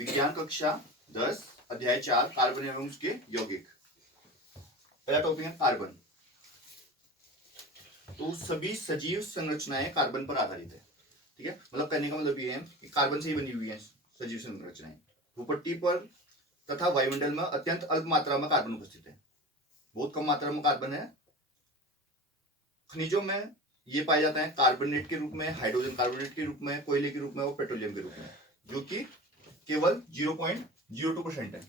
विज्ञान कक्षा 10 अध्याय 4 कार्बन एवं उसके यौगिक। पहला टॉपिक है कार्बन। तो सभी सजीव संरचनाएं कार्बन पर आधारित है। ठीक है, मतलब कहने का मतलब ये है कि कार्बन से ही बनी हुई है सजीव संरचनाएं। भूपट्टी पर तथा वायुमंडल में अत्यंत अल्प मात्रा में कार्बन उपस्थित है। बहुत कम मात्रा में कार्बन है। खनिजों में ये पाया जाता है कार्बोनेट के रूप में, हाइड्रोजन कार्बोनेट के रूप में, कोयले के रूप में और पेट्रोलियम के रूप में, जो कि केवल 0.02% है।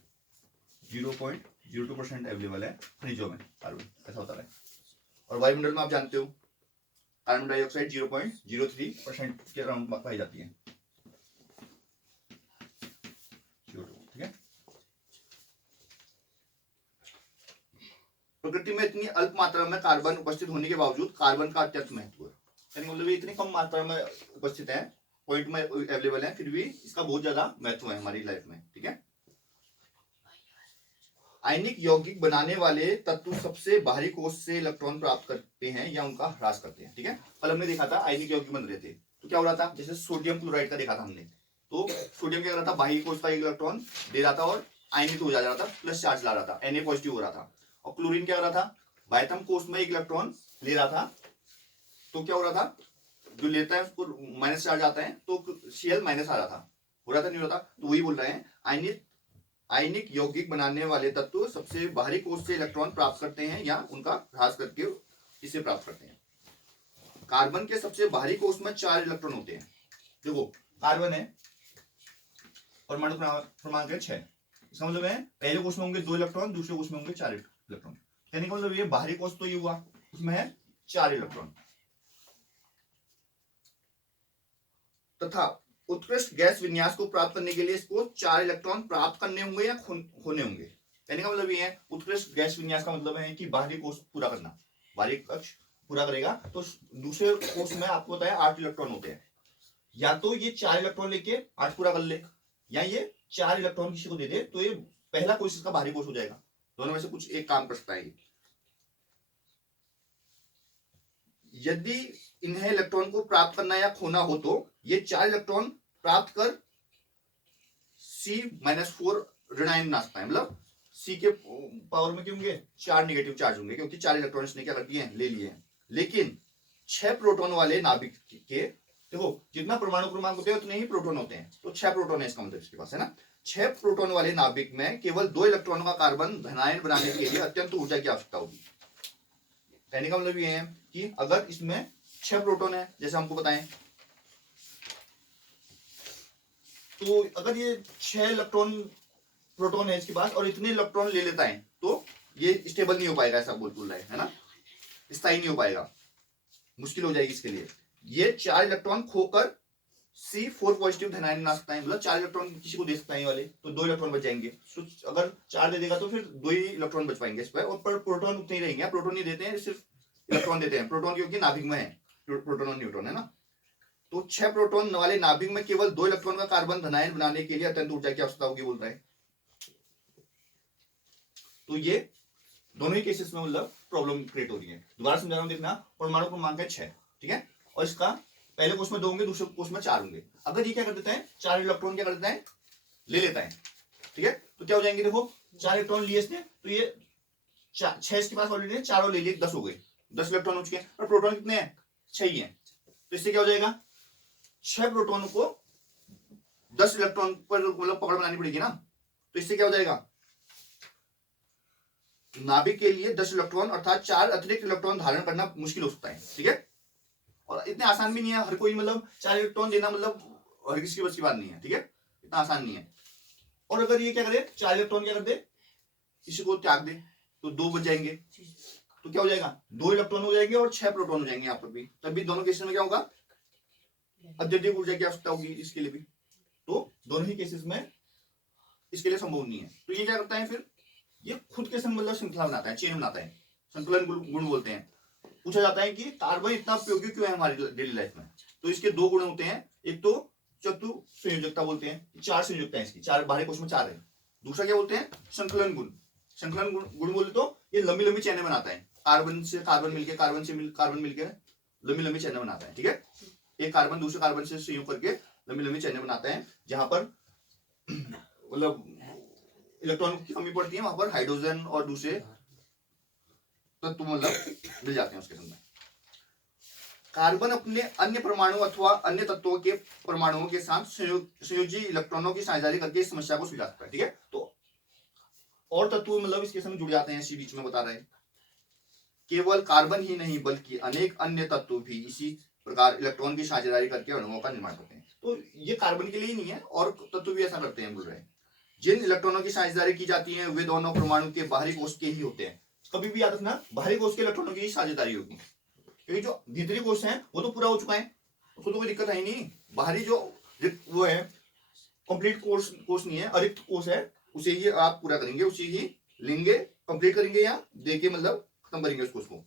0.02% अवेलेबल है खनिजों में कार्बन, ऐसा होता है। और वायुमंडल में आप जानते हो कार्बन डाइऑक्साइड 0.03% के अराउंड पाई जाती है। ठीक है, प्रकृति में इतनी अल्प मात्रा में कार्बन उपस्थित होने के बावजूद कार्बन का अत्यंत महत्व है। यानी मतलब इतनी कम मात्रा में उपस्थित है, पॉइंट में अवेलेबल है, फिर भी इसका बहुत ज्यादा महत्व है हमारी लाइफ में। ठीक है, आयनिक यौगिक बनाने वाले तत्व सबसे बाहरी कोश से इलेक्ट्रॉन प्राप्त करते हैं या उनका ह्रास करते हैं। ठीक है, कल हमने देखा था आयनिक यौगिक बन रहे थे तो क्या हो रहा था, जैसे सोडियम क्लोराइड का देखा था हमने। तो सोडियम क्या कर रहा था, बाहरी कोश का एक इलेक्ट्रॉन दे रहा था और आयनिक हो जा रहा था, प्लस चार्ज ला रहा था, Na पॉजिटिव हो रहा था। और क्लोरीन क्या कर रहा था, बाह्यतम कोश में एक इलेक्ट्रॉन ले रहा था, तो क्या हो रहा था, जो लेता है उसको माइनस चार्ज आता है, तो Cl माइनस आ रहा था, हो रहा था नहीं होता। तो वही बोल रहे हैं आयनिक यौगिक बनाने वाले तत्व सबसे बाहरी कोश से इलेक्ट्रॉन प्राप्त करते हैं या उनका ह्रास करके इसे प्राप्त करते हैं। कार्बन के सबसे बाहरी कोश में 4 इलेक्ट्रॉन होते हैं। देखो कार्बन है, परमाणु क्रमांक 6। इसका मतलब है पहले कोश में होंगे 2 इलेक्ट्रॉन, दूसरे कोश में होंगे 4 इलेक्ट्रॉन। कहने का मतलब ये बाहरी कोश तो ये हुआ, उसमें है 4 इलेक्ट्रॉन। तथा उत्कृष्ट गैस विन्यास को प्राप्त करने के लिए इसको 4 इलेक्ट्रॉन प्राप्त करने होंगे या खोने होंगे। कहने का मतलब ये है उत्कृष्ट गैस विन्यास का मतलब है कि बाहरी कोश पूरा करना, बाहरी कक्ष पूरा करेगा तो दूसरे कोश में आपको बताया 8 इलेक्ट्रॉन होते हैं। या तो ये 4 इलेक्ट्रॉन लेके 8 पूरा कर ले, या ये 4 इलेक्ट्रॉन किसी को दे दे तो ये पहला कोश इसका बाहरी कोश हो जाएगा। दोनों में से कुछ एक काम कर सकता है। यदि इन्हें इलेक्ट्रॉन को प्राप्त करना या खोना हो तो ये 4 इलेक्ट्रॉन प्राप्त कर C-4 ऋणायन बना सकता है। मतलब C के पावर में क्या होंगे, 4 नेगेटिव चार्ज होंगे, क्योंकि 4 इलेक्ट्रॉन इसने क्या कर दिए हैं, ले लिए हैं। लेकिन 6 प्रोटॉन वाले नाभिक के, देखो जितना परमाणु क्रमांक होते हैं उतने ही प्रोटॉन होते हैं, तो 6 प्रोटॉन है इसका मतलब इसके पास, है ना। 6 प्रोटॉन वाले नाभिक में केवल 2 इलेक्ट्रॉनों का कार्बन धनायन बनाने के लिए अत्यंत ऊर्जा की आवश्यकता होगी। कहने का मतलब ये है कि अगर इसमें 6 प्रोटॉन है, जैसे हमको बताएं, तो अगर ये 6 इलेक्ट्रॉन प्रोटॉन है इसके पास और इतने इलेक्ट्रॉन ले लेता है तो ये स्टेबल नहीं हो पाएगा, ऐसा बोल रहा है ना, स्थायी नहीं हो पाएगा, मुश्किल हो जाएगी इसके लिए। ये 4 इलेक्ट्रॉन खोकर C4 पॉजिटिव धनायन बना सकता है। मतलब 4 इलेक्ट्रॉन किसी को दे सकता है वाले, तो 2 इलेक्ट्रॉन बच जाएंगे। तो अगर 4 दे देगा तो फिर 2 ही इलेक्ट्रॉन बच पाएंगे इस पर, और पर प्रोटॉन उतने ही रहेंगे। प्रोटॉन नहीं देते हैं, सिर्फ इलेक्ट्रॉन देते हैं। प्रोटॉन क्योंकि नाभिक में है, प्रोटॉन और न्यूट्रॉन, है ना। तो 6 प्रोटॉन वाले नाभिक में केवल 2 इलेक्ट्रॉन का कार्बन धनायन बनाने के लिए अत्यंत ऊर्जा की आवश्यकता होगी, बोल रहा है। तो ये दोनों ही केसेस में मतलब प्रॉब्लम क्रिएट हो रही है। दोबारा समझा रहा हूं, देखना, परमाणु क्रमांक है 6, ठीक है, और इसका पहले कोश में 2 होंगे, दूसरे कोश में 4 होंगे। अगर ये क्या कर देता है, 4 इलेक्ट्रॉन क्या कर देता है, ले लेता है, ठीक है, तो क्या हो जाएंगे, देखो 4 इलेक्ट्रॉन लिए इसने, तो ये 6 इसके पास ऑलरेडी है, 4 और ले लिए, 10 हो गए, 10 इलेक्ट्रॉन हो चुके हैं। और प्रोटॉन कितने हैं, 6 ही हैं। तो इससे क्या हो जाएगा, 6 प्रोटॉन को 10 इलेक्ट्रॉन पर मतलब पकड़ बनानी पड़ेगी ना। तो इससे क्या हो जाएगा, नाभिक के लिए 10 इलेक्ट्रॉन अर्थात 4 अतिरिक्त इलेक्ट्रॉन धारण करना मुश्किल हो सकता है। ठीक है, और इतने आसान भी नहीं है, हर कोई मतलब 4 इलेक्ट्रॉन देना मतलब हर किसी की बस की बात नहीं है। ठीक है, इतना आसान नहीं है। और अगर ये क्या करे, 4 इलेक्ट्रॉन क्या कर दे, किसी को त्याग दे, तो 2 बच जाएंगे। तो क्या हो जाएगा, 2 इलेक्ट्रॉन हो जाएंगे और 6 प्रोटॉन हो जाएंगे यहाँ पर भी। तभी दोनों केसेस में क्या होगा, अत्यधिक ऊर्जा की आवश्यकता होगी इसके लिए भी। तो दोनों ही केसेस में इसके लिए संभव नहीं है। तो ये क्या करता है, फिर ये खुद के संग मतलब श्रृंखला बनाता है, चेन बनाता है, संतुलन गुण बोलते हैं। पूछा जाता है कि कार्बन इतना उपयोगी क्यों है हमारी डेली लाइफ में। तो इसके 2 गुण होते हैं, एक तो चतु संयोजकता बोलते हैं, 4 संयोजकता है इसकी, 4 बाहरी कोश में 4 है। दूसरा क्या बोलते हैं, संकलन गुण। संकलन गुण बोले तो ये लंबी लंबी चैनें बनाता है, कार्बन से कार्बन मिलके, कार्बन से कार्बन मिलके लंबी लंबी चैनें बनाता है। ठीक है, एक कार्बन दूसरे कार्बन से संयोग करके लंबी लंबी चैनें बनाता है, जहां पर मतलब इलेक्ट्रॉन की कमी पड़ती है, वहां पर हाइड्रोजन और दूसरे तत्व मतलब मिल जाते हैं उसके अंदर। कार्बन अपने अन्य परमाणु अथवा अन्य तत्वों के परमाणुओं के साथ संयोजी इलेक्ट्रॉनों की साझेदारी करके इस समस्या को सुलझा सकता है। ठीक है, तो और तत्व मतलब इसके संग जुड़ जाते हैं, इसी बीच में बता रहे हैं। केवल कार्बन ही नहीं बल्कि अनेक अन्य तत्व भी इसी प्रकार इलेक्ट्रॉन की साझेदारी करके अणुओं का निर्माण करते हैं। तो ये कार्बन के लिए ही नहीं है, और तत्व भी ऐसा करते हैं, बोल रहे हैं। जिन इलेक्ट्रॉनों की साझेदारी की जाती है वे दोनों परमाणु के बाहरी कोष के ही होते हैं। कभी भी याद रखना, बाहरी कोष के इलेक्ट्रॉनों की ही साझेदारी होगी, क्योंकि जो भीतरी कोष है वो तो पूरा हो चुका है, उसको तो कोई दिक्कत है ही नहीं। बाहरी जो वो है कंप्लीट कोर्स नहीं है, अरिक्त कोष है, उसे ही आप पूरा करेंगे, उसे ही लेंगे, कंप्लीट करेंगे या देके मतलब खत्म करेंगे उस कोष को।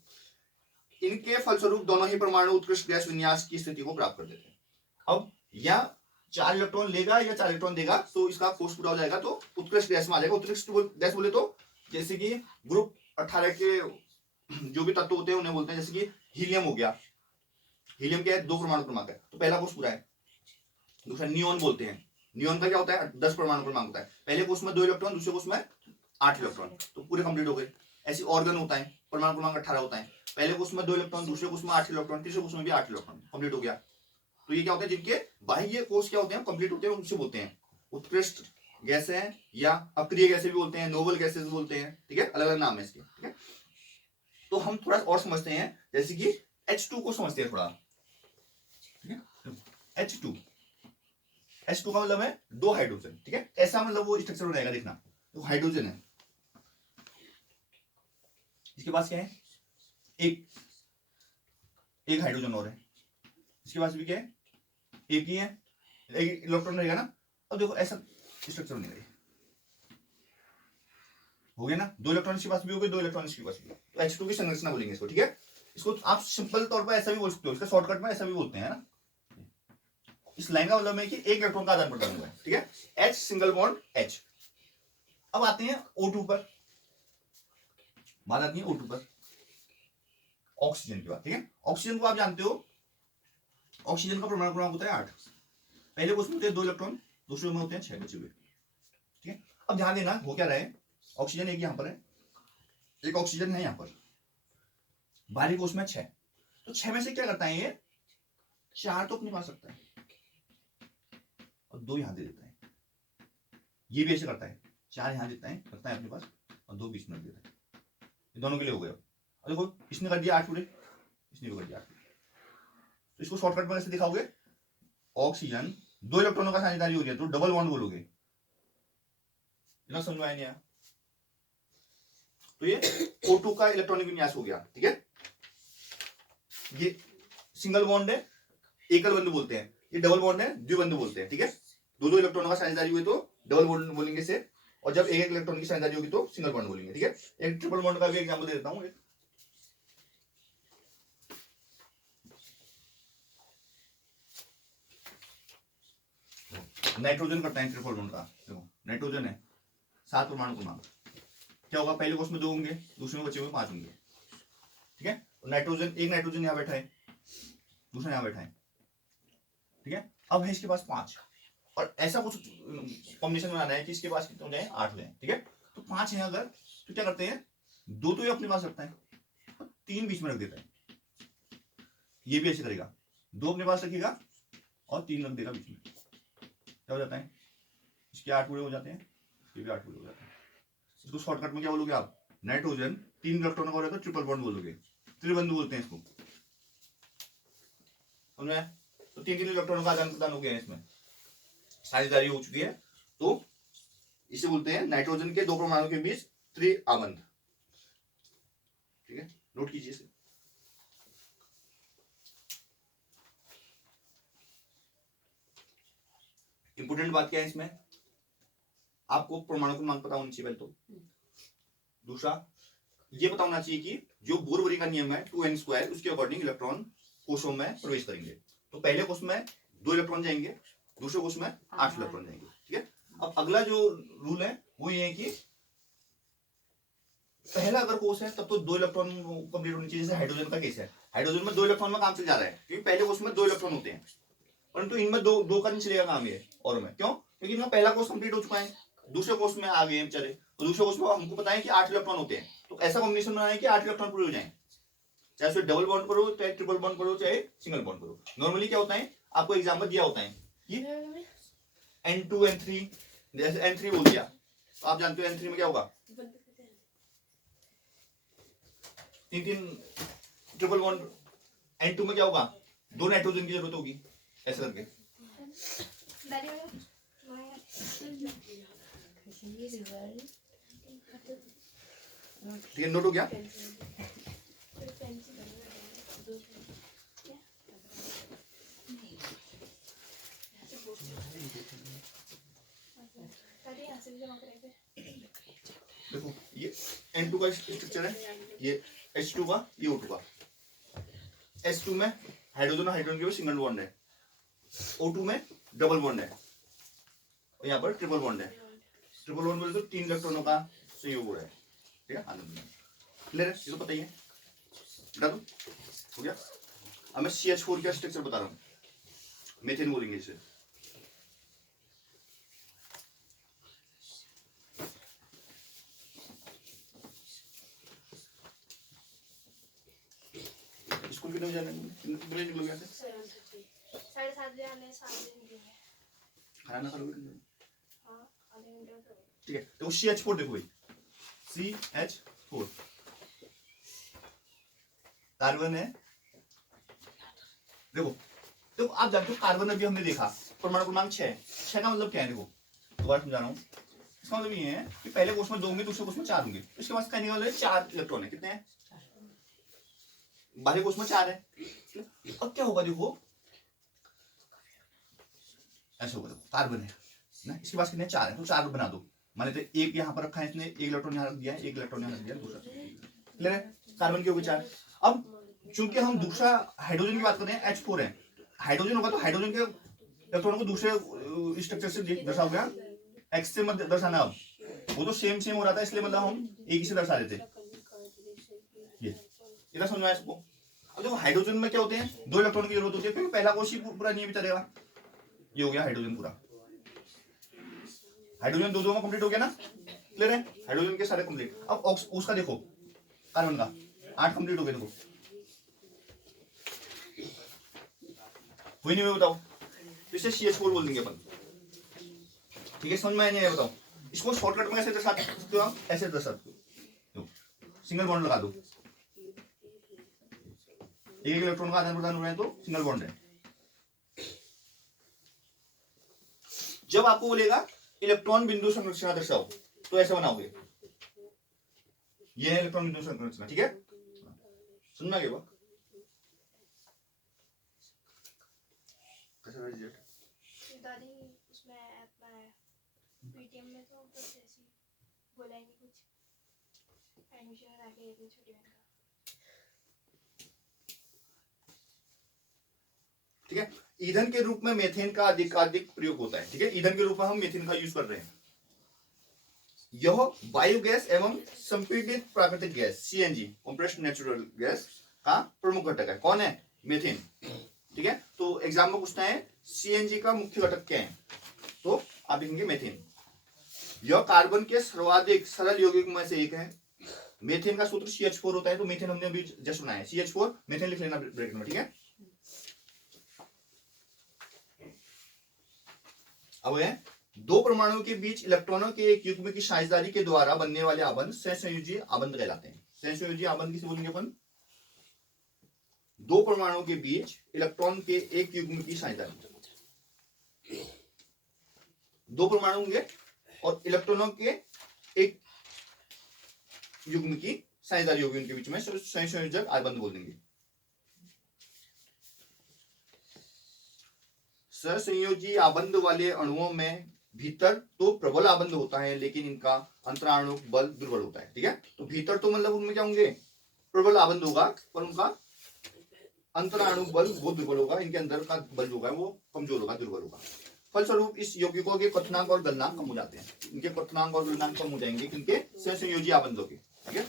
इनके फलस्वरूप दोनों ही परमाणु उत्कृष्ट गैस विन्यास की स्थिति को प्राप्त कर देते हैं। अब या 4 इलेक्ट्रॉन लेगा या 4 इलेक्ट्रॉन देगा तो इसका कोष पूरा हो जाएगा, तो उत्कृष्ट गैस में आ जाएगा। उत्कृष्ट गैस बोले तो जैसे कि ग्रुप 18 के जो भी तत्व होते हैं उन्हें बोलते हैं, जैसे कि हीलियम हो गया। हीलियम क्या है, 2 परमाणु क्रमांक है, तो पहला कोष पूरा है। दूसरा नियोन बोलते हैं, नियोन का क्या होता है, 10 परमाणु क्रमांक होता है। पहले कोष में 2 इलेक्ट्रॉन, दूसरे कोष में 8 इलेक्ट्रॉन, तो पूरे कंप्लीट हो गए। ऐसी ऑर्गन होता है, परमाणु क्रमांक 18 होता है। पहले कोष में 2 इलेक्ट्रॉन, दूसरे कोष में 8 इलेक्ट्रॉन, तीसरे कोष में भी 8 इलेक्ट्रॉन, कंप्लीट हो गया। तो ये क्या होते हैं, जिनके बाह्य कोष क्या होते हैं, कंप्लीट होते हैं, उनसे बोलते हैं उत्कृष्ट गैस है, या अक्रिय गैसें भी बोलते हैं, नोबल गैसेस बोलते हैं। ठीक है, अलग अलग नाम है इसके। ठीक है, तो हम थोड़ा और समझते हैं, जैसे कि H2 को समझते हैं थोड़ा। ठीक है, H2 का मतलब है 2 हाइड्रोजन। ठीक है, ऐसा मतलब वो स्ट्रक्चर बनाएगा, देखना। तो हाइड्रोजन है, इसके पास क्या है, एक हाइड्रोजन और है, इसके पास भी क्या है, एक ही है, एक इलेक्ट्रॉन रहेगा ना। अब देखो ऐसा स्ट्रक्चर बनेगा, हो गया ना, 2 इलेक्ट्रॉन इसके पास भी हो गए, 2 इलेक्ट्रॉन इसके पास भी। तो H2 की संरचना बोलेंगे इसको। ठीक है, इसको आप सिंपल तौर पर ऐसा भी बोल सकते हो, इसका शॉर्टकट में ऐसा भी बोलते हैं ना। इस लाइन का मतलब है कि एक इलेक्ट्रॉन का आदान प्रदान हुआ है। ठीक है, H सिंगल बॉन्ड H। अब आते हैं O2 पर, बात आती है O2 पर, ऑक्सीजन की बात। ठीक है, ऑक्सीजन को आप जानते हो, ऑक्सीजन का परमाणु क्रमांक होता है 8। पहले कोष में होते हैं 2 इलेक्ट्रॉन, दूसरे में होते हैं 6 बचे हुए। ठीक है, अब ध्यान देना हो क्या रहा है, ऑक्सीजन एक यहाँ पर है, एक ऑक्सीजन है यहाँ पर, बाहरी कोष में 6। तो 6 में से क्या करता है ये, 4 तो अपने पास रखता है और 2 यहां दे देता है। ये भी ऐसे करता है, 4 यहां देता है, रखता है अपने पास, और 2 बीच में रख देता है। ये दोनों के लिए हो गया। और देखो इसने कर दिया 8 पूरे, इसने भी कर दिया 8 पूरे। तो इसको शॉर्टकट में कैसे दिखाओगे, ऑक्सीजन 2 इलेक्ट्रॉनों का साझेदारी हो रही है तो डबल बॉन्ड बोलोगे। इतना समझ में आया नहीं आया? तो ये O2 का इलेक्ट्रॉनिक विन्यास हो गया। ठीक है, ये सिंगल बॉन्ड है, एकल बंधु बोलते हैं, ये डबल बॉन्ड है, द्विबंधु बोलते हैं। ठीक है, 2 इलेक्ट्रॉनों का साझेदारी हुई तो डबल बॉन्ड बोलेंगे इसे, और जब एक इलेक्ट्रॉन की साझेदारी होगी तो सिंगल बॉन्ड बोलेंगे। ठीक है, एक ट्रिपल बॉन्ड का भी एग्जांपल दे देता हूं। नाइट्रोजन करता है ट्रिपल बॉन्ड का, देखो नाइट्रोजन है 7 परमाणु क्रमांक, क्या होगा, पहले कोष में 2 होंगे, दूसरे में बचे हुए 5 होंगे। ठीक है, नाइट्रोजन, एक नाइट्रोजन यहाँ बैठा है, दूसरा यहाँ बैठा है। ठीक है, अब है इसके पास 5, और ऐसा कुछ कॉम्बिनेशन बनाना है कि इसके पास कितने हो जाए, 8 हो जाए। ठीक है, तो 5 है अगर, तो क्या करते हैं, 2 तो ये अपने पास रखता है, 3 बीच में रख देता है। ये भी ऐसे करेगा, 2 अपने पास रखेगा और 3 रख देगा बीच में। क्या हो जाता है, इसके 8 पूरे हो जाते हैं, ये भी 8 पूरे हो जाते हैं। इसको शॉर्टकट में क्या बोलोगे आप, नाइट्रोजन 3 इलेक्ट्रॉनों का हो जाता है, ट्रिपल बॉन्ड बोलोगे, त्रिबंधु बोलते हैं इसको। समझ में? तो 3 इलेक्ट्रॉनों का आदान प्रदान हो गया है, इसमें साझेदारी हो चुकी है, तो इसे बोलते हैं नाइट्रोजन के 2 परमाणु के बीच त्रिआबंध। ठीक है, नोट कीजिए इसे। इंपोर्टेंट बात क्या है इसमें, आपको परमाणु क्रमांक पता होना चाहिए पहले तो। दूसरा ये पता होना चाहिए कि जो बोर-बोरी का नियम है 2n², उसके अकॉर्डिंग इलेक्ट्रॉन कोषों में प्रवेश करेंगे। तो पहले कोष में 2 इलेक्ट्रॉन जाएंगे, दूसरे कोष में 8 इलेक्ट्रॉन जाएंगे। ठीक है, अब अगला जो रूल है वो ये है कि पहला अगर कोष है तब तो 2 इलेक्ट्रॉन कंप्लीट होनी चाहिए। जैसे हाइड्रोजन का केस है, हाइड्रोजन में 2 इलेक्ट्रॉन में काम चल जा रहा है, क्योंकि पहले कोष में 2 इलेक्ट्रॉन होते हैं, परंतु इनमें दो का नहीं चलेगा काम ये, और में क्यों, क्योंकि इनका पहला कोष कंप्लीट हो चुका है, दूसरे कोष में आ गए हैं बेचारे, तो दूसरे कोष में हमको पता है कि 8 इलेक्ट्रॉन होते हैं, तो ऐसा कॉम्बिनेशन बनाना है कि 8 इलेक्ट्रॉन पूरे हो जाए, चाहे उसमें डबल बॉन्ड करो, चाहे ट्रिपल बॉन्ड करो, चाहे सिंगल बॉन्ड करो। नॉर्मली क्या होता है, आपको एग्जाम में दिया होता है कि N2 N3, जैसे N3 बोल दिया तो आप जानते हो N3 में क्या होगा, 3 ट्रिपल बॉन्ड। N2 में क्या होगा, 2 नाइट्रोजन की जरूरत होगी, ऐसे करके। ठीक है, नोट हो गया। देखो ये N2 का स्ट्रक्चर है, ये H2 का, ये O2 का। H2 में हाइड्रोजन और हाइड्रोजन के बीच सिंगल बॉन्ड है, O2 में डबल बॉन्ड है, और यहाँ पर ट्रिपल बॉन्ड है। ट्रिपल बॉन्ड बोले तो 3 इलेक्ट्रॉनों का संयोग हो रहा है, ठीक है। आनंद क्लियर है, ये तो पता ही है, बता दो, हो गया। अब मैं CH4 का स्ट्रक्चर बता रहा हूँ, मेथेन बोलेंगे इसे। स्कूल कितने बजे जाना है, कितने बजे निकलोगे यहाँ से? 7:30 बजे आने, 7 बजे निकलेंगे। खाना ना खाओगे? हाँ, आधे घंटे में। ठीक है, तो CH4 देखो भाई, CH4 कार्बन है। देखो तो आप जानते हो कार्बन अभी हमने देखा परमाणु क्रमांक 6 का मतलब क्या है, देखो दोबारा समझा रहा हूँ। इसका मतलब ये है कि पहले कोष में 2 होंगे, दूसरे कोष में 4 होंगे, इसके पास कहने वाले 4 इलेक्ट्रॉन है। कितने हैं? बाहरी कोष में 4 है। अब क्या होगा, देखो ऐसा होगा, देखो कार्बन है ना, इसके पास कितने 4 है, तो 4 बना दो। मान लेते एक यहाँ पर रखा है इसने, 1 इलेक्ट्रॉन यहाँ रख दिया है, 1 इलेक्ट्रॉन यहाँ रख दिया, दूसरा। क्लियर है, कार्बन के हो गए 4। अब चूंकि हम दूसरा हाइड्रोजन की बात कर रहे हैं, H4 है, हाइड्रोजन होगा तो हाइड्रोजन के इलेक्ट्रॉनों को दूसरे स्ट्रक्चर से दर्शाओगे, एक्स से मत दर्शाना। अब वो तो सेम हो रहा था, इसलिए मतलब हम एक ही से दर्शा देते। ये इतना समझ में आया सबको? अब देखो हाइड्रोजन में क्या होते हैं, 2 इलेक्ट्रॉन की जरूरत होती है, क्योंकि पहला कोष ही पूरा नहीं बिचारेगा। ये हो गया हाइड्रोजन पूरा, हाइड्रोजन 2 में कंप्लीट हो गया ना। क्लियर है, हाइड्रोजन के सारे कंप्लीट। अब उसका देखो, कार्बन का 8 कंप्लीट हो गए। देखो हुई नहीं हुई बताओ, तो इसे CH4 बोल देंगे अपन। ठीक है, समझ में नहीं आया बताओ? इसको शॉर्टकट में ऐसे दर्शा सकते हो आप, ऐसे दर्शा सकते हो, सिंगल बॉन्ड लगा दो, एक इलेक्ट्रॉन का आदान प्रदान हो रहा है तो सिंगल बॉन्ड है। जब आपको बोलेगा इलेक्ट्रॉन बिंदु संरचना दर्शाओ, तो ऐसे बनाओगे, ये है इलेक्ट्रॉन बिंदु संरचना। ठीक है, सुनना क्या बात? दादी उसमें अपना PTM में तो बस ऐसे ही बोला ही नहीं कुछ, एडमिशन आके एक छोटी बहन का। ठीक है, ईंधन के रूप में मेथेन का अधिक प्रयोग होता है। ठीक है, ईंधन के रूप में हम मेथेन का यूज कर रहे हैं। यह बायोगैस एवं संपीड़ित प्राकृतिक gas CNG compressed natural gas का प्रमुख घटक है। कौन है? मेथेन। ठीक है, तो एग्जाम में पूछता है CNG का मुख्य घटक क्या है, तो आप लिखेंगे मेथेन। यह कार्बन के सर्वाधिक सरल यौगिक में से एक है। मेथेन का सूत्र CH4 होता है, तो मेथेन हमने अभी जस्ट बनाया है, CH4 मेथेन लिख लेना ब्रैकेट में। ठीक है, अब है 2 परमाणुओं के बीच इलेक्ट्रॉनों के एक युग्म की साझेदारी के द्वारा बनने वाले आबंध सहसंयोजी आबंध कहलाते हैं। सहसंयोजी आबंध किसे बोलेंगे अपन? 2 परमाणुओं के बीच इलेक्ट्रॉन के एक युग्म की साझेदारी, 2 परमाणु होंगे और इलेक्ट्रॉनों के एक युग्म की साझेदारी होगी उनके बीच में, सहसंयोजक आबंध बोल देंगे। सहसंयोजी आबंध वाले अणुओं में भीतर तो प्रबल आबंध होता है, लेकिन इनका अंतराणु बल दुर्बल होता है। ठीक है, तो भीतर तो मतलब उनमें क्या होंगे, प्रबल आबंध होगा, पर उनका अंतराणु बल बहुत दुर्बल होगा, इनके अंदर का बल जो होगा वो कमजोर होगा, दुर्बल होगा। फलस्वरूप इस यौगिकों के क्वथनांक और गलनांक कम हो जाते हैं। इनके क्वथनांक और गलनांक कम हो जाएंगे क्योंकि सहसंयोजी आबंधों के, ठीक है,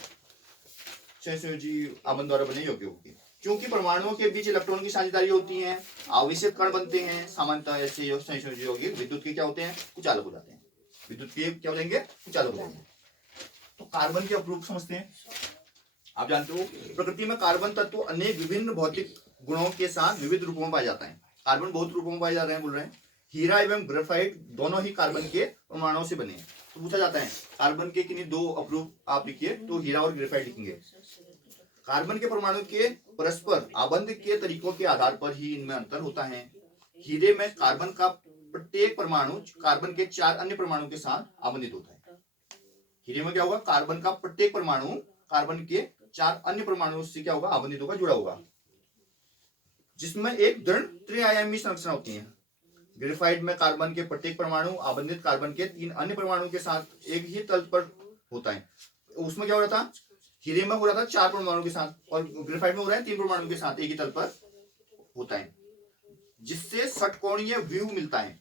सहसंयोजी आबंध द्वारा बने यौगिकों के। क्योंकि परमाणुओं के बीच इलेक्ट्रॉन की साझेदारी होती है, आवेशित कण बनते हैं। सामान्यतः ऐसे सहसंयोजी यौगिक विद्युत के क्या होते हैं, कुछ अलग हो जाते हैं। विद्युत के क्या हो जाएंगे, चालक हो जाएंगे। तो कार्बन के अपरूप समझते हैं। आप जानते हो प्रकृति में कार्बन तत्व अनेक विभिन्न भौतिक गुणों के साथ विविध रूपों में पाया जाता है। कार्बन बहुत रूपों में पाए जा रहे हैं, बोल रहे हैं। हीरा एवं ग्रेफाइट दोनों ही कार्बन के परमाणुओं से बने हैं। तो पूछा जाता है कार्बन के किन्हीं दो अपरूप आप लिखिए, तो हीरा और ग्रेफाइट लिखेंगे। कार्बन के परमाणु के परस्पर आबंध के तरीकों के आधार पर ही इनमें अंतर होता है। हीरे में कार्बन का प्रत्येक परमाणु कार्बन के 4 अन्य परमाणु के साथ आबंधित होता है। हीरे में क्या होगा, कार्बन का प्रत्येक परमाणु कार्बन के 4 अन्य परमाणुओं से क्या होगा, आबंधित होगा, जुड़ा होगा, जिसमें एक दृढ़ त्रिआयामी संरचना होती है। ग्रेफाइट में कार्बन के प्रत्येक परमाणु आबंधित कार्बन के 3 अन्य परमाणुओं के साथ एक ही तल पर होता है। उसमें क्या हो रहा था, हीरे में हो रहा था 4 परमाणु के साथ, और ग्रेफाइट में हो रहा है 3 परमाणु के साथ एक ही तल पर होता है, जिससे षटकोणीय व्यू मिलता है।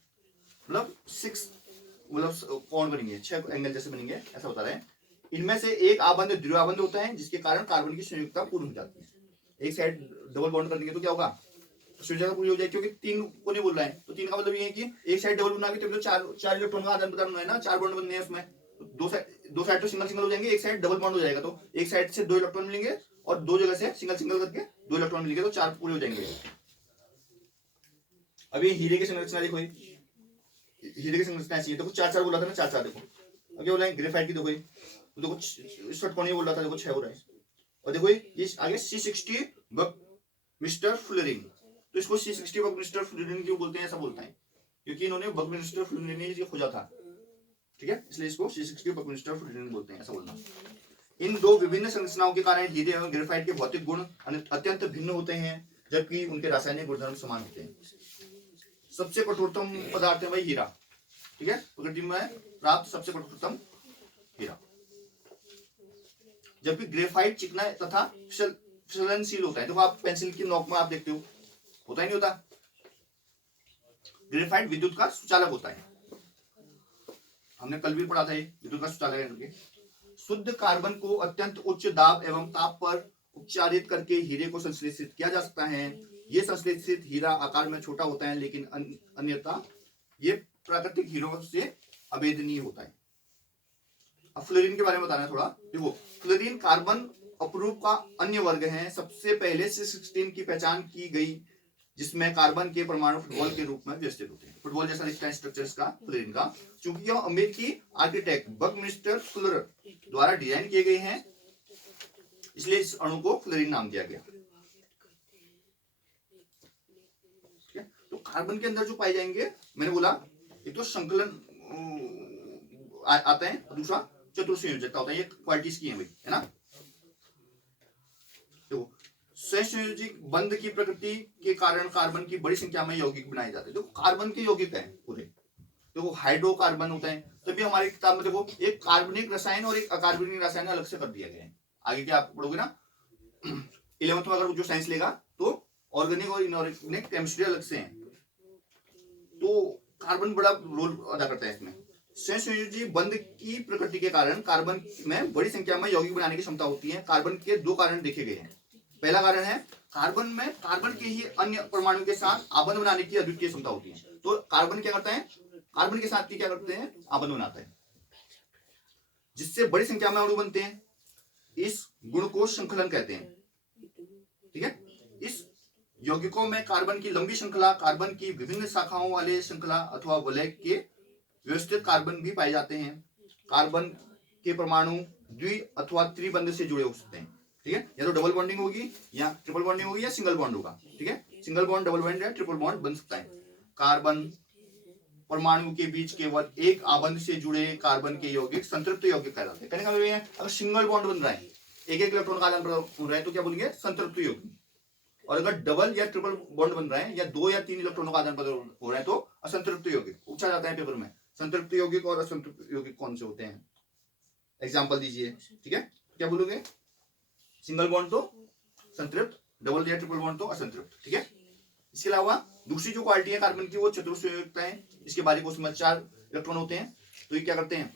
मतलब 6 कोण बनेंगे, 6 एंगल जैसे बनेंगे, ऐसा होता है। इनमें से एक आबंध द्विआबंध होता है, जिसके कारण कार्बन की संयुक्तता पूर्ण हो जाती है। एक साइड डबल बॉन्ड कर देंगे तो क्या होगा, संयुक्तता पूरी हो जाएगी, क्योंकि 3 को नहीं बोल रहा है। तो 3 का मतलब ये है कि एक साइड डबल बना के तो 4 इलेक्ट्रॉन का आदान प्रदान है ना, 4 बॉन्ड बनने हैं उसमें। तो दो साइड तो सिंगल हो जाएंगे, एक साइड डबल बॉन्ड हो जाएगा, तो एक साइड से 2 इलेक्ट्रॉन मिलेंगे और 2 जगह से सिंगल करके 2 इलेक्ट्रॉन मिलेंगे, तो 4 पूरे हो जाएंगे। अब ये हीरे की संरचना देखो, हीरे की संरचना ऐसी है, देखो 4 बोला था ना, 4 देखो। अब क्या बोला है, ग्रेफाइट की देखो, तो देखो षटकोणीय बोल रहा था, देखो 6 हो रहा है। और देखो ये आगे C60 बकमिस्टर फ्लोरीन, तो इसको C60 बकमिस्टर फ्लोरीन क्यों बोलते हैं, ऐसा बोलता है क्योंकि इन्होंने बकमिस्टर फ्लोरीन ये खोजा था, ठीक है, इसलिए इसको C60 बकमिस्टर फ्लोरीन बोलते हैं, ऐसा बोलना। इन दो विभिन्न संरचनाओं के कारण हीरे एवं ग्रेफाइट के भौतिक गुण अत्यंत भिन्न होते हैं, जबकि उनके रासायनिक गुणधर्म समान होते हैं। सबसे कठोरतम पदार्थ है भाई हीरा, ठीक है, प्रकृति में प्राप्त सबसे कठोरतम हीरा, जबकि ग्रेफाइट चिकना तथा फिसलनशील होता है। देखो आप पेंसिल की नोक में आप देखते हो, होता ही नहीं होता। ग्रेफाइट विद्युत का सुचालक होता है, हमने कल भी पढ़ा था, ये विद्युत का सुचालक है करके। शुद्ध कार्बन को अत्यंत उच्च दाब एवं ताप पर उपचारित करके हीरे को संश्लेषित किया जा सकता है। ये संश्लेषित हीरा आकार में छोटा होता है, लेकिन अन्यथा ये प्राकृतिक हीरो से अभेदनीय होता है। अब फ्लोरीन के बारे में बताना है थोड़ा। देखो फ्लोरीन कार्बन अपरूप का अन्य वर्ग है। सबसे पहले C16 की पहचान की गई, जिसमें कार्बन के परमाणु फुटबॉल के रूप में व्यवस्थित होते हैं। फुटबॉल जैसा दिखता है स्ट्रक्चर इसका फ्लोरीन का। चूंकि यह अमेरिकी आर्किटेक्ट बकमिस्टर फुलर द्वारा डिजाइन किए गए हैं, इसलिए इस अणु को फ्लोरीन नाम दिया गया। तो कार्बन के अंदर जो पाए जाएंगे, मैंने बोला एक तो संकलन आता है, दूसरा चतुर्संयोजकता होता है। ये क्वालिटीज की है भाई, है ना। देखो सहसंयोजक बंध की प्रकृति के कारण कार्बन की बड़ी संख्या में यौगिक बनाए जाते हैं। देखो कार्बन के यौगिक है पूरे, देखो हाइड्रोकार्बन होता है, तभी हमारी किताब में देखो एक कार्बनिक रसायन और एक अकार्बनिक रसायन अलग से कर दिया गया है। आगे क्या आप पढ़ोगे ना 11th में, अगर जो साइंस लेगा तो ऑर्गेनिक और इनऑर्गेनिक केमिस्ट्री अलग से है। तो कार्बन बड़ा रोल अदा करता है इसमें। सहसंयोजी बंध की प्रकृति के कारण कार्बन में बड़ी संख्या में यौगिक बनाने की क्षमता होती है। कार्बन के 2 कारण देखे गए हैं। पहला कारण है कार्बन में कार्बन के ही अन्य परमाणु के साथ आबंध बनाने की अद्वितीय क्षमता होती है। तो कार्बन क्या करता है, कार्बन के साथ क्या करते हैं, आबंध बनाता है, जिससे बड़ी संख्या में अणु बनते हैं। इस गुण को श्रृंखलन कहते हैं, ठीक है। इस यौगिकों में कार्बन की लंबी श्रृंखला, कार्बन की विभिन्न शाखाओं वाले श्रृंखला अथवा वलय के व्यवस्थित कार्बन भी पाए जाते हैं। कार्बन के परमाणु द्वि अथवा त्रिबंध से जुड़े हो सकते हैं, ठीक है। या तो डबल बॉन्डिंग होगी या ट्रिपल बॉन्डिंग होगी या सिंगल बॉन्ड होगा, ठीक है। सिंगल बॉन्ड, डबल बॉन्ड या ट्रिपल बॉन्ड बन सकता है। कार्बन परमाणु के बीच केवल एक आबंध से जुड़े कार्बन के यौगिक संतृप्त यौगिक कहलाते हैं। कहने का मतलब है अगर सिंगल बॉन्ड बन रहा है, एक इलेक्ट्रॉन का आदान प्रदान हो रहा है, तो क्या बोलेंगे, संतृप्त यौगिक। और अगर डबल या ट्रिपल बॉन्ड बन रहा है या 2 या 3 इलेक्ट्रॉनों का आदान प्रदान हो रहा है, तो असंतृप्त यौगिक। पूछा जाता है पेपर में, संतृप्त यौगिक और असंतृप्त यौगिक कौन से होते हैं, एग्जाम्पल दीजिए, ठीक है। क्या बोलोगे, सिंगल बॉन्ड तो संतृप्त, डबल या ट्रिपल बॉन्ड तो असंतृप्त, ठीक है। इसके अलावा दूसरी जो क्वालिटी है कार्बन की, वो चतुर्संयोजकता है। इसके बारे में उसमें 4 इलेक्ट्रॉन होते हैं। तो ये क्या करते हैं,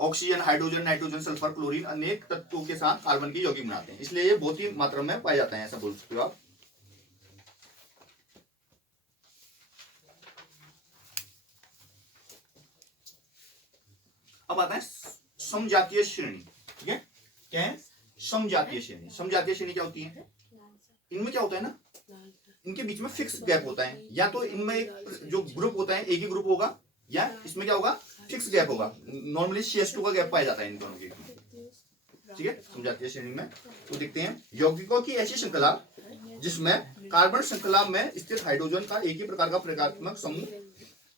oxygen, hydrogen, nitrogen, sulphur, chlorine अनेक तत्वों के साथ कार्बन की यौगिक बनाते हैं। इसलिए ये बहुत ही मात्रा में पाए जाते हैं, ऐसा बोल सकते हो आप। अब आता है समजातीय श्रेणी, ठीक है। क्या है? समजातीय श्रेणी। समजातीय श्रेणी क्या होती है? इनमें क्या होता है ना, इनके बीच में फिक्स गैप होता है, या तो इनमें एक जो ग्रुप होता है एक ही ग्रुप होगा, या इसमें क्या होगा, फिक्स गैप होगा। नॉर्मली CS2 का गैप पाया जाता है इन दोनों के बीच में, ठीक है, समजातीय श्रेणी में। तो देखते हैं यौगिकों की ऐसी श्रृंखला जिसमें कार्बन श्रृंखला में स्थित हाइड्रोजन का एक ही प्रकार का प्रकारात्मक समूह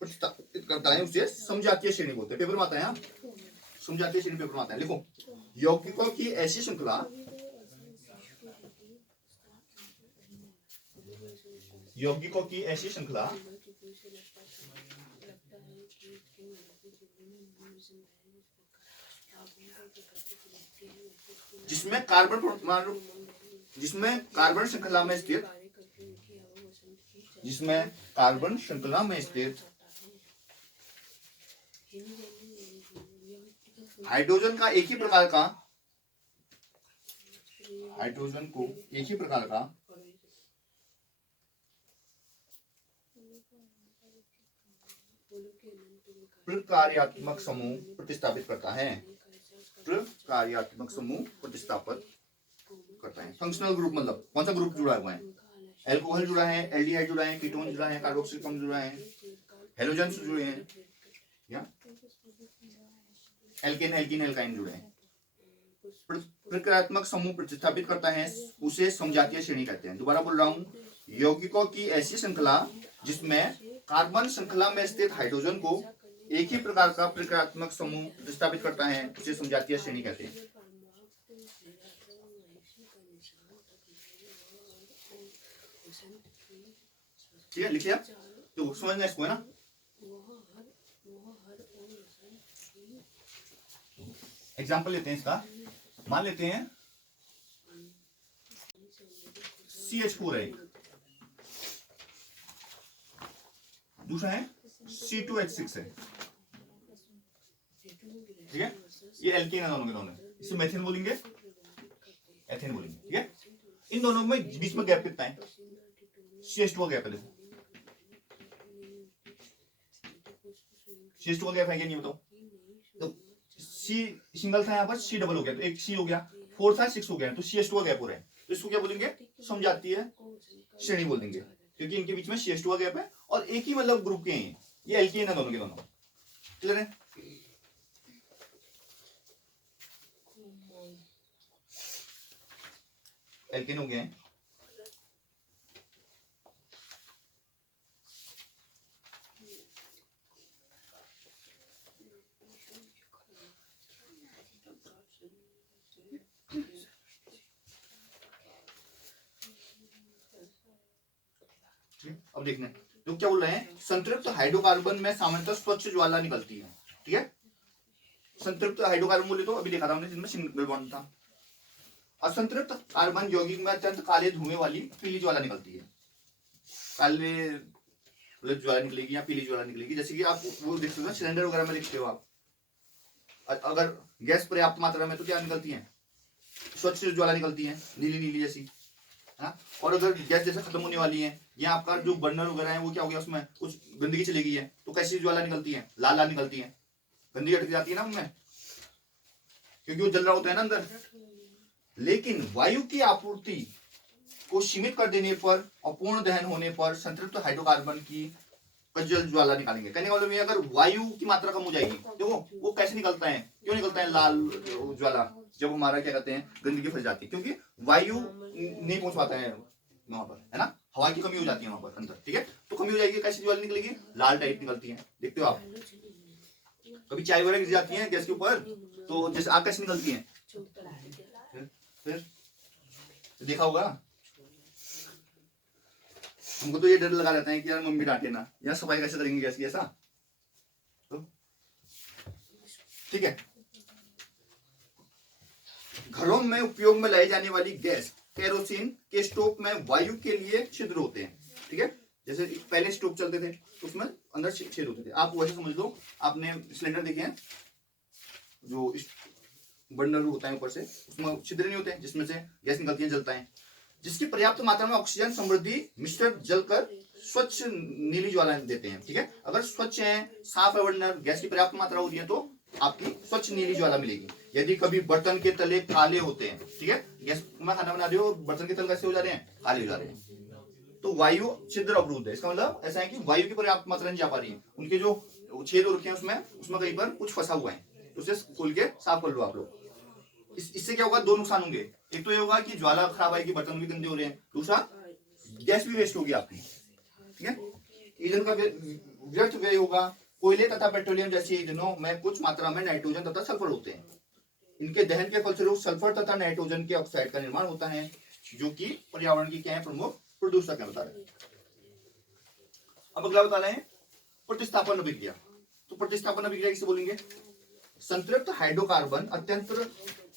प्रतिस्थापित करता है, उसे समजातीय श्रेणी बोलते हैं। पेपर में आता है, समजातीय श्रेणी पेपर में आता है। लिखो, यौगिकों की ऐसी श्रृंखला, यौगिकों की ऐसी श्रृंखला जिसमें कार्बन परमाणु, जिसमें कार्बन श्रृंखला में स्थित, जिसमें कार्बन श्रृंखला में स्थित हाइड्रोजन का एक ही प्रकार का, हाइड्रोजन को एक ही प्रकार का प्रकार्यात्मक समूह प्रतिस्थापित करता है, प्रकार्यात्मक समूह प्रतिस्थापित करता है। फंक्शनल ग्रुप मतलब कौन सा ग्रुप जुड़ा हुआ है? एल्कोहल जुड़ा है, एल्डिहाइड जुड़ा है, कीटोन जुड़ा है, कार्बोक्सिल अम्ल जुड़ा है, हेलोजन जुड़े हैं, या एल्केन एल्कीन एल्काइन जुड़े हैं। प्रकार्यात्मक समूह प्रतिस्थापित करता है, उसे समजातीय श्रेणी कहते हैं। दोबारा बोल रहा हूं, यौगिकों की ऐसी श्रृंखला जिसमें कार्बन श्रृंखला में स्थित हाइड्रोजन को एक ही प्रकार का प्रकार्यात्मक समूह प्रतिस्थापित करता है, उसे समजातीय श्रेणी कहते हैं। ठीक है, लिखिए आप, तो समझना इसको, है ना। एग्जाम्पल लेते हैं इसका, मान लेते हैं CH4 है, दूसरा है C2H6 है, ठीक है। ये एल्केन है दोनों के दोनों, इसे मेथिन बोलेंगे, एथेन बोलेंगे, ठीक है। इन दोनों में बीच में गैप कितना है? CH2 का गैप है, देखो CH2 का गैप है क्या, नहीं बताओ। तो C सिंगल था यहाँ पर, C डबल हो गया, तो एक C हो गया, 4 था 6 हो गया, तो CH2 का गैप हो रहा है, तो इसको क्या बोलेंगे? समजातीय श्रेणी बोल देंगे, क्योंकि इनके बीच में CH2 का गैप है और एक ही मतलब ग्रुप के हैं, ये एल्केन है दोनों के दोनों, क्लियर है। एल्केन हो गए हैं। अब देखना तो क्या बोल रहे हैं, संतृप्त हाइड्रोकार्बन में सामान्यतः स्वच्छ ज्वाला निकलती है, ठीक है। संतृप्त हाइड्रोकार्बन बोले तो अभी देखा था हमने, जिनमें सिंगल बॉन्ड था। असंतृप्त कार्बन यौगिक में अत्यंत काले धुएं वाली पीली ज्वाला निकलती है, काले ज्वाला निकलेगी या पीली ज्वाला निकलेगी, जैसे कि आप वो देख सकते हो सिलेंडर वगैरह में देखते हो आप, अगर गैस पर्याप्त मात्रा में तो क्या निकलती है? स्वच्छ ज्वाला निकलती है, नीली नीली जैसी, है। और अगर गैस जैसे खत्म होने वाली है, या आपका जो बर्नर वगैरह है वो क्या हो गया, उसमें कुछ गंदगी चली गई है, तो कैसी ज्वाला निकलती है? लाल लाल निकलती है, गंदगी अटक जाती है ना उनमें, क्योंकि वो जल रहा होता है ना अंदर। लेकिन वायु की आपूर्ति को सीमित कर देने पर और पूर्ण दहन होने पर संतृप्त हाइड्रोकार्बन की प्रज्वल ज्वाला निकालेंगे। कहने का मतलब ये, अगर वायु की मात्रा कम हो जाएगी, देखो वो कैसे निकलता है, क्यों निकलता है लाल ज्वाला, जब हमारा क्या कहते हैं गंदगी फंस जाती है, क्योंकि वायु नहीं पहुंच पाता है वहां पर, है ना, हवा की कमी हो जाती है वहां पर अंदर, ठीक है। तो कमी हो जाएगी, कैसी ज्वाला निकलेगी? लाल टाइप निकलती है, देखते हो आप। कभी चाय वगैरह गिर जाती है गैस के ऊपर, तो जैसे आग कैसे निकलती है, फिर देखा होगा। हमको तो ये डर लगा रहता है कि यार मम्मी डांटे ना, यार सफाई कैसे करेंगे गैस की, ऐसा तो ठीक है। घरों में उपयोग में लाई जाने वाली गैस केरोसिन के स्टोव में वायु के लिए छिद्र होते हैं, ठीक है। जैसे पहले स्टोव चलते थे उसमें अंदर छेद होते थे, आप वैसे समझ लो, आपने सिलेंडर देखे हैं जो बर्नर होता है ऊपर से, उसमें छिद्र नहीं होते हैं जिसमें से गैस निकलती है, जलता है, जिसकी पर्याप्त मात्रा में ऑक्सीजन समृद्धि मिश्रण जलकर स्वच्छ नीली ज्वाला देते हैं, ठीक है। अगर स्वच्छ है, साफ है बर्नर, गैस की पर्याप्त मात्रा होती है तो आपकी स्वच्छ नीली ज्वाला मिलेगी। यदि कभी बर्तन के तले काले होते हैं, ठीक है, गैस में खाना बना रहे हो, बर्तन के तले कैसे हो जा रहे हैं, काले हो जा रहे हैं, तो वायु छिद्र अवरुद्ध है। इसका मतलब ऐसा है कि वायु की पर्याप्त मात्रा नहीं जा पा रही है, उनके जो छेद हो रखे हैं उसमें उसमें कहीं पर कुछ फंसा हुआ है, तो उसे खोल के साफ कर लो आप लोग। इससे क्या होगा, दो नुकसान होंगे। एक तो ये होगा कि ज्वाला खराब आएगी, बर्तन भी गंदे हो रहे हैं, दूसरा गैस भी वेस्ट होगी आपकी, ठीक है। ईंधन का व्यर्थ व्यय होगा। कोयले तथा पेट्रोलियम जैसे ईंधनों में कुछ मात्रा में नाइट्रोजन तथा सल्फर होते हैं। इनके दहन के फलस्वरूप सल्फर तथा नाइट्रोजन के ऑक्साइड का निर्माण होता है, जो कि पर्यावरण की क्या है, प्रमुख प्रदूषक है, बता रहे। अब अगला बता रहे हैं प्रतिस्थापन अभिक्रिया। तो प्रतिस्थापन अभिक्रिया किसे बोलेंगे, संतृप्त हाइड्रोकार्बन अत्यंत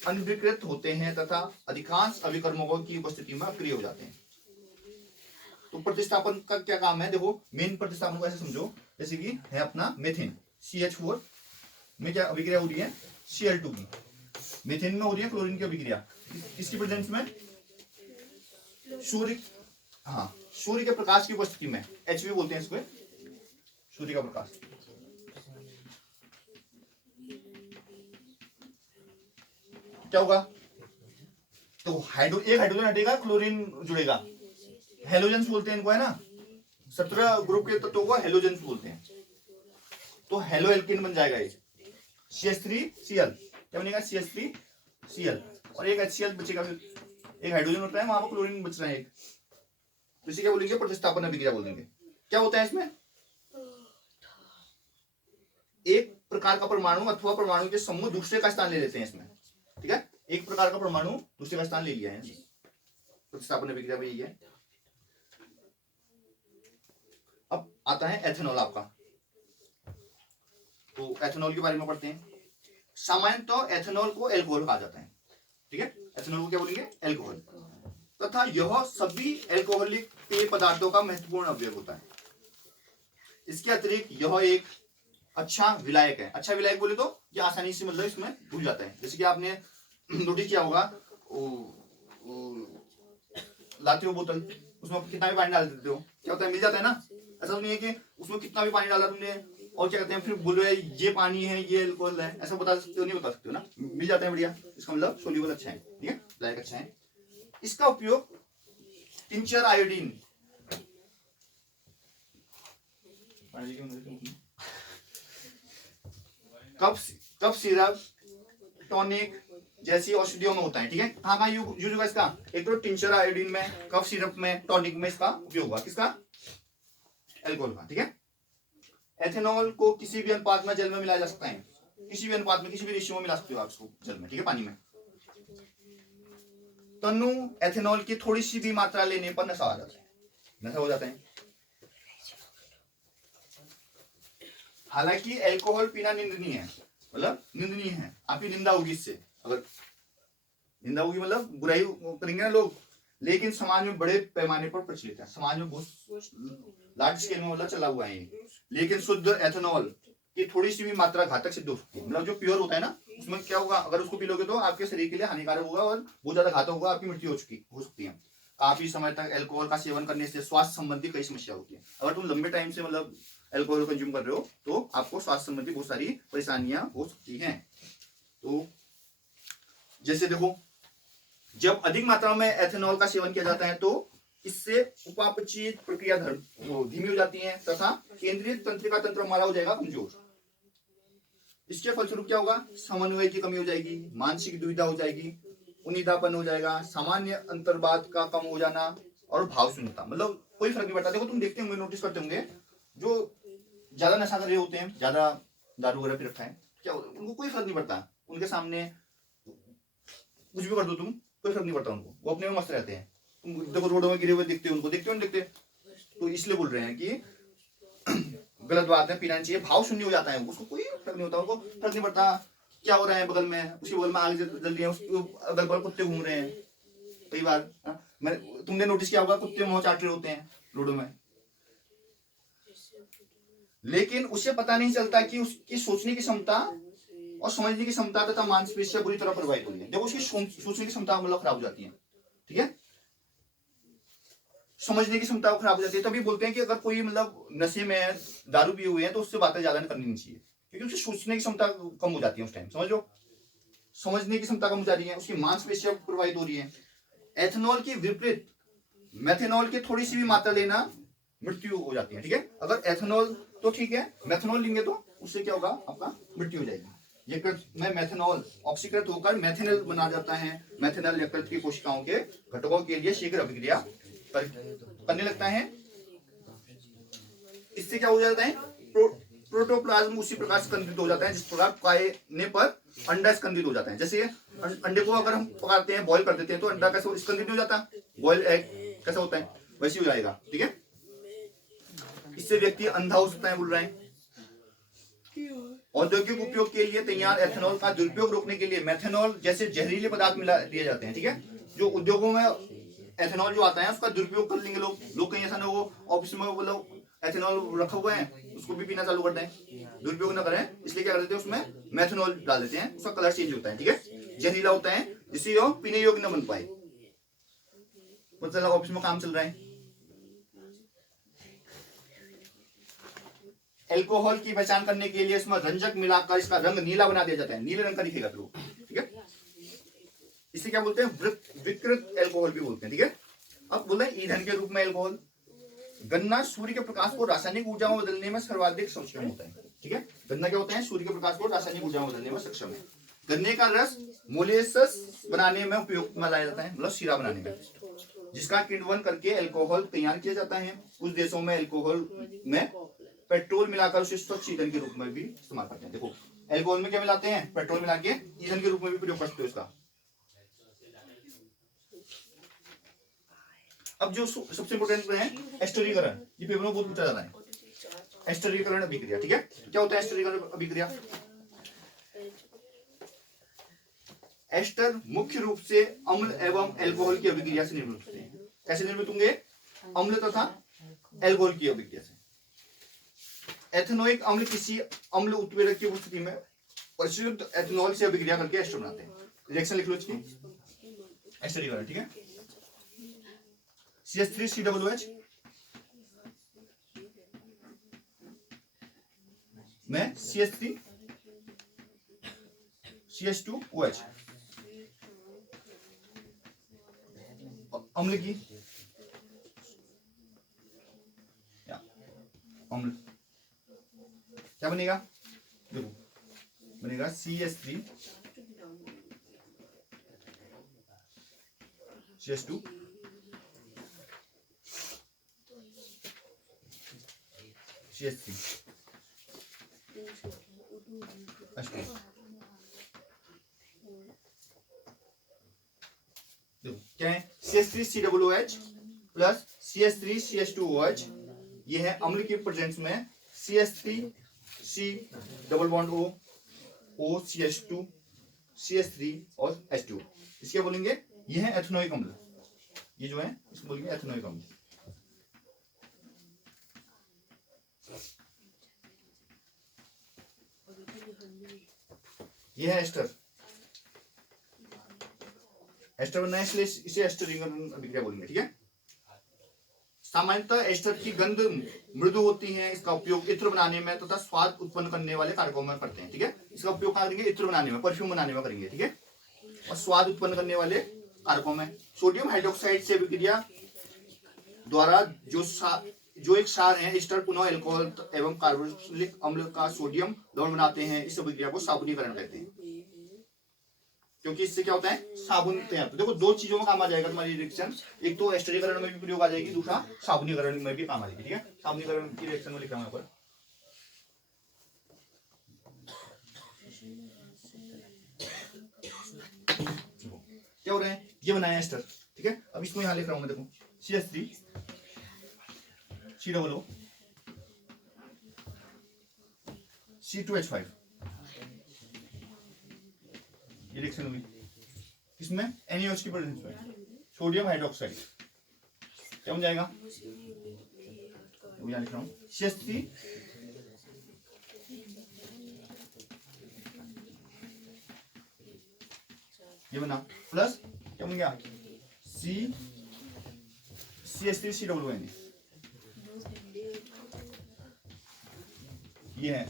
अनविकृत होते हैं तथा अधिकांश अभिकर्मकों की उपस्थिति में अक्रिय हो जाते हैं। तो प्रतिस्थापन का क्या काम है, देखो मेन प्रतिस्थापन को ऐसे समझो, जैसे कि है अपना मेथिन CH4 में क्या अभिक्रिया हो रही है, Cl2 की, मेथिन में हो रही है क्लोरीन की अभिक्रिया, किसकी प्रेजेंस में, सूर्य, हाँ सूर्य के प्रकाश की उपस्थिति में, HV बोलते हैं इसको, सूर्य का प्रकाश। क्या होगा, तो एक हाइड्रोजन हटेगा, क्लोरीन जुड़ेगा, हेलोजेंस बोलते हैं इनको, है ना, 17 ग्रुप के तत्वों को हेलोजेंस बोलते हैं। तो हेलो एल्केन बन जाएगा ये CH3Cl, क्या बनेगा, CH3Cl, और एक HCl बचेगा, फिर एक हाइड्रोजन होता है, वहां पर क्लोरीन बच रहा है एक, तो इसी क्या बोलेंगे, प्रतिस्थापन अभिक्रिया बोलेंगे। क्या होता है इसमें, एक प्रकार का परमाणु अथवा परमाणु के समूह दूसरे का स्थान ले लेते हैं इसमें, ठीक है, एक प्रकार का परमाणु दूसरे का स्थान ले लिया है, प्रतिस्थापन अभिक्रिया में यही है। अब आता है एथेनॉल आपका, तो एथेनॉल के बारे में पढ़ते हैं। सामान्यतः एथेनॉल को एल्कोहल कहा जाता है, ठीक है, एथेनॉल को क्या बोलेंगे, एल्कोहल, तथा यह सभी एल्कोहलिक पेय पदार्थों का महत्वपूर्ण अवयव होता है। इसके अतिरिक्त यह एक अच्छा विलायक है। अच्छा विलायक बोले तो ये आसानी से मतलब इसमें घुल जाता है, जैसे कि आपने नोटिस किया होगा, लाते हो बोतल, उसमें कितना भी पानी डाल देते हो, क्या होता है, मिल जाता है ना। ऐसा नहीं है कि उसमें कितना भी पानी डाला तुमने और क्या कहते हैं फिर बोलो ये पानी है ये अल्कोहल है, ऐसा बता सकते हो, नहीं बता सकते हो ना, मिल जाता है बढ़िया, इसका मतलब सोल्यूबल अच्छा है, ठीक है, विलायक अच्छा है। इसका उपयोग tincture iodine, cough syrup, tonic जैसी औषधियों में होता है, ठीक है। कहाँ यूज होगा इसका, एक तो टिंचर आयोडीन में, कफ सिरप में, टॉनिक में इसका उपयोग होगा, किसका, एल्कोहल का, ठीक है। एथेनॉल को किसी भी अनुपात में जल में मिलाया जा सकता है, किसी भी अनुपात में, किसी भी रेशियो में मिला सकते हो आप इसको जल में, ठीक है, पानी में। तनु एथेनॉल की थोड़ी सी भी मात्रा लेने पर नशा आ जाता है, नशा हो जाता है। हालांकि एल्कोहल पीना निंदनीय है, मतलब निंदनीय है, आपकी निंदा होगी इससे, अगर निंदा होगी मतलब बुराई करेंगे ना लोग, लेकिन समाज में बड़े पैमाने पर प्रचलित है, समाज में बहुत लार्ज स्केल में मतलब चला हुआ है ये। लेकिन शुद्ध एथेनॉल की थोड़ी सी भी मात्रा घातक सिद्ध हो सकती है, मतलब जो प्योर होता है ना, उसमें क्या होगा, अगर उसको पी लोगे तो आपके शरीर के लिए हानिकारक होगा और बहुत ज्यादा घातक होगा, आपकी मृत्यु हो सकती है। काफी समय तक एल्कोहल का सेवन करने से स्वास्थ्य संबंधी कई समस्या होती है। अगर तुम लंबे टाइम से मतलब एल्कोहल कंज्यूम कर रहे हो तो आपको स्वास्थ्य संबंधी बहुत सारी परेशानियां हो सकती हैं। तो जैसे देखो, जब अधिक मात्रा में एथेनॉल का सेवन किया जाता है तो इससे उपापचय प्रक्रिया धीमी हो जाती है तथा केंद्रीय तंत्रिका तंत्र हमारा हो जाएगा कमजोर। इसके फलस्वरूप क्या होगा, समन्वय की कमी हो जाएगी, मानसिक दुविधा हो जाएगी, उन्नीदापन हो जाएगा, सामान्य अंतर्बाध का कम हो जाना और भाव शून्यता, मतलब कोई फर्क नहीं पड़ता। देखो तुम देखते होंगे, नोटिस करते होंगे, जो ज्यादा नशा कर रहे होते हैं, ज्यादा दारू वगैरह पी रखा है, क्या उनको कोई फर्क नहीं पड़ता, उनके सामने कुछ भी कर दो तुम, कोई फर्क नहीं पड़ता उनको, वो अपने में मस्त रहते हैं। तुम देखो रोडों में गिरे हुए दिखते हो, उनको देखते हो नहीं देखते, तो इसलिए बोल रहे हैं कि गलत बात है, पीना चाहिए, भाव शून्य हो जाता है, उसको कोई फर्क नहीं होता, उनको फर्क नहीं पड़ता क्या हो रहा है बगल में, उसके बगल में आग जल रही है, उसके अगल बगल कुत्ते घूम रहे हैं। कई बार तुमने नोटिस किया होगा, कुत्ते मुंह चाट रहे होते हैं रोडों में, लेकिन उसे पता नहीं चलता कि उसकी सोचने की क्षमता और समझने की क्षमता तथा मांसपेशियां बुरी तरह प्रभावित हुई है। देखो उसकी सोचने की क्षमता मतलब खराब हो जाती है, ठीक है, समझने की क्षमता खराब हो जाती है। तभी बोलते हैं कि अगर कोई मतलब नशे में दारू पिए हुए हैं तो उससे बातें ज्यादा करनी नहीं चाहिए, क्योंकि उसकी सोचने की क्षमता कम हो जाती है उस टाइम, समझ लो, समझने की क्षमता कम हो जा रही है, उसकी मांसपेशियां प्रभावित हो रही है। एथेनॉल के विपरीत मेथेनॉल की थोड़ी सी भी मात्रा लेना मृत्यु हो जाती है, ठीक है। अगर एथेनॉल तो ठीक है, मेथेनॉल लेंगे तो उससे क्या होगा, आपका मृत्यु हो जाएगी। यकृत में मेथेनॉल ऑक्सीकृत होकर मेथेनॉल बना जाता है। मेथेनॉल यकृत की कोशिकाओं के घटकों के लिए शीघ्र अभिक्रिया करने लगता है। इससे क्या हो जाता है, प्रोटोप्लाज्म उसी प्रकार स्कंदित हो जाता है जिस प्रकार पकाने पर अंडा स्कंदित हो जाता है। जैसे अंडे को अगर हम पकाते हैं, बॉईल कर देते हैं, तो अंडा कैसे स्कंदित नहीं हो जाता, बॉयल एग कैसा होता है, वैसे हो जाएगा, ठीक है। इससे व्यक्ति अंधा हो सकता है, बोल रहे हैं। औद्योगिक उपयोग के लिए तैयार एथेनॉल का दुरुपयोग रोकने के लिए मेथेनॉल जैसे जहरीले पदार्थ मिला दिए जाते हैं, ठीक है। जो उद्योगों में एथेनॉल जो आता है उसका दुरुपयोग कर लेंगे लोग कहीं ऐसा ना हो ऑफिस में मतलब एथेनॉल रखा हुआ है उसको भी पीना चालू कर दें, दुरुपयोग ना करें, इसलिए क्या कर देते हैं उसमें मेथेनॉल डाल देते हैं, उसका कलर चेंज होता है, ठीक है, जहरीला होता है, जिससे वो पीने योग्य न बन पाए। मतलब ऑफिस में काम चल रहा है। एल्कोहल की पहचान करने के लिए इसमें रंजक मिलाकर इसका रंग नीला बना दिया जाता है, नीले रंग का दिखेगा फिर वो, ठीक है। इसे क्या बोलते हैं, विकृत एल्कोहल भी बोलते हैं, ठीक है। अब बोले ईंधन के रूप में एल्कोहल। गन्ना सूर्य के प्रकाश को रासायनिक ऊर्जा में बदलने में सर्वाधिक सक्षम होता है, ठीक है। गन्ना क्या होता है, सूर्य के प्रकाश को रासायनिक ऊर्जा में बदलने में सक्षम है। गन्ने का रस मोलेसस बनाने में उपयोग में लाया जाता है, मतलब शीरा बनाने में, जिसका किण्वन करके एल्कोहल तैयार किया जाता है। कुछ देशों में एल्कोहल में पेट्रोल मिलाकर उसे स्वच्छ ईंधन के रूप में भी इस्तेमाल करते हैं। देखो एल्कोहल में क्या मिलाते हैं, पेट्रोल मिला के ईंधन के रूप में भी प्रयोग करते हैं उसका। अब जो सबसे इंपोर्टेंट है एस्टरीकरण, ये पेपर में बहुत पूछा जाता है। एस्टरीकरण अभिक्रिया, ठीक है, क्या होता है एस्टरीकरण अभिक्रिया। एस्टर मुख्य रूप से अम्ल एवं एल्कोहल की अभिक्रिया से निर्मित होते हैं। कैसे निर्मित होंगे, अम्ल तथा एल्कोहल की अभिक्रिया से। एथेनोइक अम्ल किसी अम्ल उत्प्रेरक की उपस्थिति में परिशुद्ध एथेनॉल से अभिक्रिया करके एस्टर बनाते हैं। रिएक्शन लिख लो इसकी, एस्टरीकरण, ठीक है। CH3COOH में CH3 CH2OH अम्ल की अम्ल क्या बनेगा, देखो बनेगा CH3 CH2 CH3 देखो क्या है, CH3COOH प्लस CH3CH2OH, ये है अम्ल के प्रेजेंस में CH3C double bond O OCH2 CH3 और H2, इसके बोलेंगे ये है एथेनोइक अम्ल। ये जो है इसको बोलेंगे एथेनोइक अम्ल। ये है एस्टर, एस्टर बनना है इसलिए इसे एस्टरीकरण अभिक्रिया बोलेंगे, ठीक है। सामान्यतः एस्टर की गंध मृदु होती है। इसका उपयोग इत्र बनाने में तथा स्वाद उत्पन्न करने वाले कारकों में करते हैं, ठीक है। इसका उपयोग कहाँ करेंगे, इत्र बनाने में, परफ्यूम बनाने में करेंगे, ठीक है, और स्वाद उत्पन्न करने वाले कारकों में। सोडियम हाइड्रोक्साइड से अभिक्रिया द्वारा जो एक क्षार है एस्टर पुनः एल्कोहल एवं कार्बोक्सिलिक अम्ल का सोडियम लवण बनाते हैं। इस अभिक्रिया को साबुनीकरण कहते हैं, क्योंकि इससे क्या होता है, साबुन तैयार। तो देखो दो चीजों में काम आ जाएगा तुम्हारी रिएक्शन, एक तो एस्टरीकरण में भी प्रयोग आ जाएगी, दूसरा साबुनीकरण में भी काम आ जाएगी, ठीक है। साबुनीकरण की रिएक्शन में लिख रहा हूं यहाँ पर। क्या हो रहा है, ये बनाया एस्टर, ठीक है। अब इसको यहाँ लिख रहा हूं मैं, देखो CH3 COO C2H5, ये रिएक्शन हुई किसमें, NaOH की प्रेजेंस में, सोडियम हाइड्रोक्साइड, क्या बन जाएगा, यहाँ लिख रहा हूं CH3 ये बना प्लस क्या बन गया CH3COON, ये है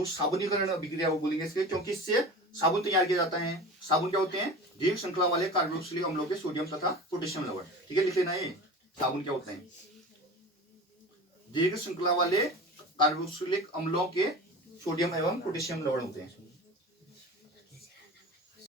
तो साबुनीकरण अभिक्रिया वो बोलेंगे इसके, क्योंकि इससे साबुन तैयार किया जाता है। साबुन क्या होते हैं? दीर्घ श्रृंखला वाले कार्बोक्सिलिक अम्लों के सोडियम तथा पोटेशियम लवण। ठीक है, लिख लेना ये साबुन क्या होते हैं? दीर्घ श्रृंखला वाले कार्बोक्सिलिक अम्लों के सोडियम एवं पोटेशियम लवण होते हैं।